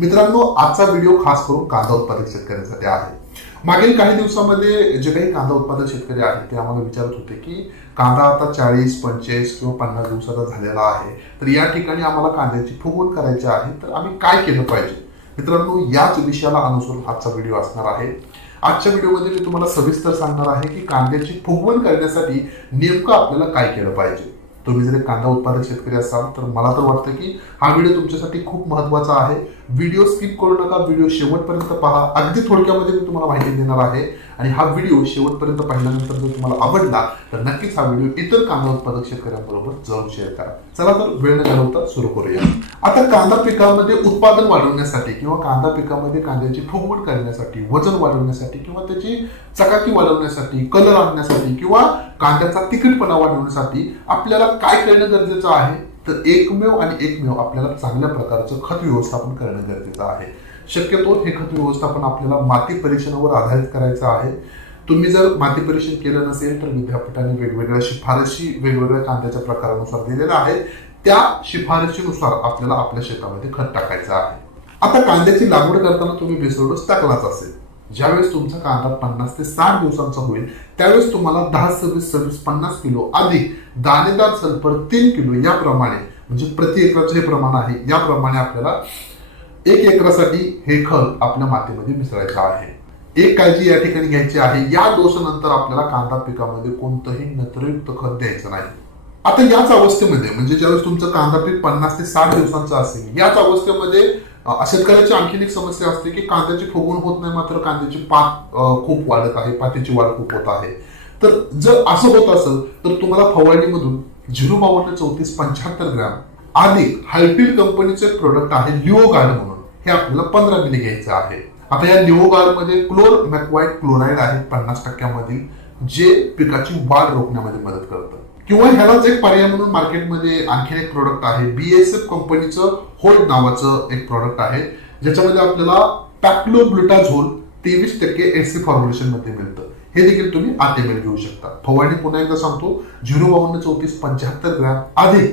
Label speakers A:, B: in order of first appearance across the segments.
A: मित्रांनो आजचा व्हिडिओ खास करून कांदा उत्पादक शेतकऱ्यांसाठी आहे. मागील काही दिवसामध्ये जे काही कांदा उत्पादक शेतकरी आहेत ते आम्हाला विचारत होते की कांदा आता चाळीस पंचेचाळीस किंवा पन्नास दिवसाचा झालेला आहे. तर या ठिकाणी आम्हाला कांद्याची फुगवण करायची आहे. तर आम्ही काय केलं पाहिजे? मित्रांनो याच विषयाला अनुसरून आजचा व्हिडिओ असणार आहे. आजच्या व्हिडिओमध्ये मी तुम्हाला सविस्तर सांगणार आहे की कांद्याची फुगवण करण्यासाठी नेमकं आपल्याला काय केलं पाहिजे? तुम्ही जर कांदा उत्पादक शेतकरी असाल तर मला तर वाटतं की हा व्हिडिओ तुमच्यासाठी खूप महत्त्वाचा आहे. व्हिडिओ स्किप करू नका व्हिडिओ शेवटपर्यंत पहा. अगदी थोडक्यामध्ये मी तुम्हाला माहिती देणार आहे. आणि हा व्हिडिओ शेवटपर्यंत पाहिल्यानंतर जर तुम्हाला आवडला तर नक्कीच हा व्हिडिओ इतर कांदा उत्पादक शेतकऱ्यांबरोबर जरूर शेअर करा. चला तर वेळ न घालवता सुरू करूया. आता कांदा पिकामध्ये उत्पादन वाढवण्यासाठी किंवा कांदा पिकामध्ये कांद्याची फुगवण करण्यासाठी वजन वाढवण्यासाठी किंवा त्याची चकाकी वाढवण्यासाठी कलर आणण्यासाठी किंवा कांद्याचा तिखटपणा वाढवण्यासाठी आपल्याला काय करणं गरजेचं आहे? तर एकमेव आणि एकमेव आपल्याला चांगल्या प्रकारचं खत व्यवस्थापन करणं गरजेचं आहे. शक्यतो हे खत व्यवस्थापन आपल्याला माती परीक्षणावर आधारित करायचं आहे. तुम्ही जर माती परीक्षण केलं नसेल तर विद्यापीठाने वेगवेगळ्या शिफारशी वेगवेगळ्या कांद्याच्या प्रकारानुसार दिलेल्या आहेत. त्या शिफारशीनुसार आपल्याला आपल्या शेतामध्ये खत टाकायचं आहे. आता कांद्याची लागवड करताना तुम्ही बेसोडोस टाकलाच असेल. ज्यावेळेस तुमचा कांदा पन्नास ते साठ दिवसांचा होईल त्यावेळेस तुम्हाला दहा सव्वीस सव्वीस पन्नास किलो अधिक दाणेदार सल्फर तीन किलो याप्रमाणे म्हणजे प्रति एकराचं हे प्रमाण आहे याप्रमाणे आपल्याला एक एकरासाठी हे खत आपल्या मातीमध्ये मिसळायचं आहे. एक काळजी या ठिकाणी घ्यायची आहे या दोषानंतर आपल्याला कांदा पिकामध्ये कोणतंही नत्रयुक्त खत द्यायचं नाही. आता याच अवस्थेमध्ये म्हणजे ज्यावेळेस तुमचं कांदा पीक पन्नास ते साठ दिवसांचं असेल याच अवस्थेमध्ये शेतकऱ्याची आणखीन एक समस्या असते की कांद्याची फुगवण होत नाही मात्र कांद्याची पात खूप वाढत आहे पातीची वाढ खूप होत आहे. तर जर असं होत असेल तर तुम्हाला फवारणीमधून झिरो बावन्न चौतीस पंच्याहत्तर ग्रॅम अधिक हायफिल कंपनीचे प्रोडक्ट आहे लिओगार्ड म्हणून. हे आपल्याला पंधरा मिली घ्यायचं आहे. आता या लिओ मध्ये क्लोर मॅक्वाईट क्लोराईड आहे पन्नास टक्क्यामधील जे पिकाची वाढ रोखण्यामध्ये मदत करतं. किंवा ह्यालाच एक पर्याय म्हणून मार्केटमध्ये आणखीन एक प्रोडक्ट आहे बीएसएफ कंपनीचं होल्ड नावाचं एक प्रोडक्ट आहे ज्याच्यामध्ये आपल्याला पॅक्लोब्लुटाझोल तेवीस टक्के एसी फॉर्म्युलेशनमध्ये मिळतं. हे देखील तुम्ही आतेमेल घेऊ शकता. फवारणी पुन्हा एकदा सांगतो झिरो बावन्न चौतीस पंच्याहत्तर ग्रॅम आधी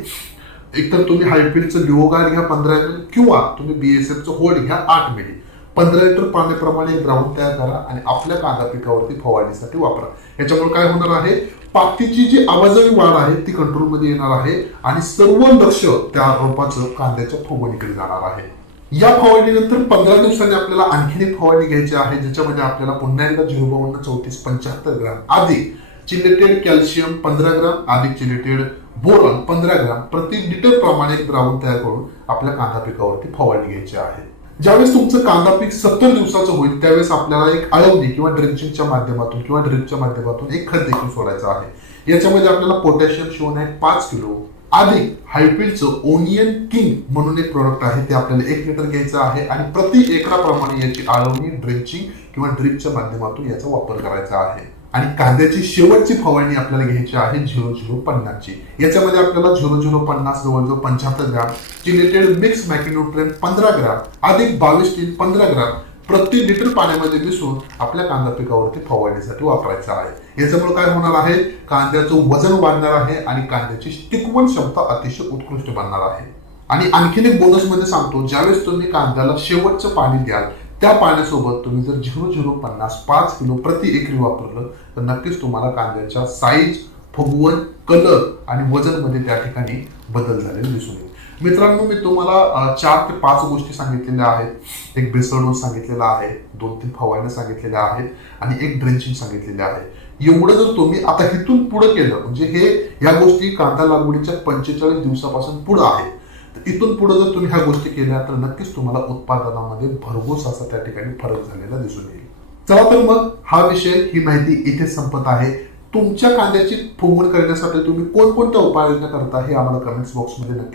A: एकतर तुम्ही हायफिल्डचं लिओगार्ड घ्या पंधरा एम एल किंवा तुम्ही बीएसएफचं होल्ड घ्या आठ मिली पंधरा लिटर पाण्याप्रमाणे ग्राउंड तयार करा आणि आपल्या कांदा पिकावरती फवारणीसाठी वापरा. याच्यामुळे काय होणार आहे? पातीची जी आवाजावी वाढ आहे ती कंट्रोलमध्ये येणार आहे आणि सर्व लक्ष त्या रोपाचं कांद्याच्या फवारणीकडे जाणार आहे. या फवारणीनंतर पंधरा दिवसांनी आपल्याला आणखीन एक फवारणी घ्यायची आहे ज्याच्यामध्ये आपल्याला पुन्हा एकदा झिरो बावन्न चौतीस पंच्याहत्तर ग्राम अधिक चिलेटेड कॅल्शियम पंधरा ग्राम अधिक चिलेटेड बोरॉन पंधरा ग्राम प्रति लिटर प्रमाणे द्रावण तयार करून आपल्या कांदा पिकावरती फवारणी घ्यायची आहे. ज्यावेळेस तुमचं कांदा पीक सत्तर दिवसाचं होईल त्यावेळेस आपल्याला एक आळवणी किंवा ड्रिंचिंगच्या माध्यमातून किंवा ड्रिपच्या माध्यमातून एक खत देखील सोडायचं आहे. याच्यामध्ये आपल्याला पोटॅशियम शिवण आहे पाच किलो अधिक हायफिलचं ओनियन किंग म्हणून एक प्रोडक्ट आहे ते आपल्याला एक लिटर घ्यायचं आहे आणि प्रति एकराप्रमाणे याची आळवणी ड्रिंचिंग किंवा ड्रिपच्या माध्यमातून याचा वापर करायचा आहे. आणि कांद्याची शेवटची फवारणी आपल्याला घ्यायची आहे झिरो झिरो पन्नासची. याच्यामध्ये आपल्याला झिरो झिरो पन्नास जवळजवळ पंच्याहत्तर ग्राम जिलेटेड मिक्स मॅकिन्यूट्रेन पंधरा ग्राम अधिक बावीस तीन पंधरा ग्राम प्रति लिटर पाण्यामध्ये मिसळून आपल्या कांदा पिकावरती फवारणीसाठी वापरायचा आहे. याच्यामुळे काय होणार आहे? कांद्याचं वजन वाढणार आहे आणि कांद्याची टिकवण क्षमता अतिशय उत्कृष्ट बनणार आहे. आणि आणखीन एक बोनसमध्ये सांगतो ज्यावेळेस तुम्ही कांद्याला शेवटचं पाणी द्याल त्या पाण्यासोबत तुम्ही जर झिरो झिरो पन्नास पाच किलो प्रति एकरी वापरलं तर नक्कीच तुम्हाला कांद्याच्या साईज फुगवण कलर आणि वजनमध्ये त्या ठिकाणी बदल झालेला दिसून येईल. मित्रांनो मी तुम्हाला चार ते पाच गोष्टी सांगितलेल्या आहेत. एक बेसळ डोस सांगितलेला आहे दोन तीन फवारण्या सांगितलेल्या आहेत आणि एक ड्रेंचिंग सांगितलेले आहे. एवढं जर तुम्ही आता इथून पुढे केलं म्हणजे हे या गोष्टी कांदा लागवडीच्या पंचेचाळीस दिवसापासून पुढे आहेत. तर इथून पुढे जर तुम्ही ह्या गोष्टी केल्या तर नक्कीच तुम्हाला उत्पादनामध्ये भरघोस असा त्या ठिकाणी फरक झालेला दिसून येईल. चला तर मग हा विषय ही माहिती इथे संपत आहे. तुमच्या कांद्याची फुगवण करण्यासाठी तुम्ही कोणकोणत्या उपाययोजना करता हे आम्हाला कमेंट्स बॉक्समध्ये नक्की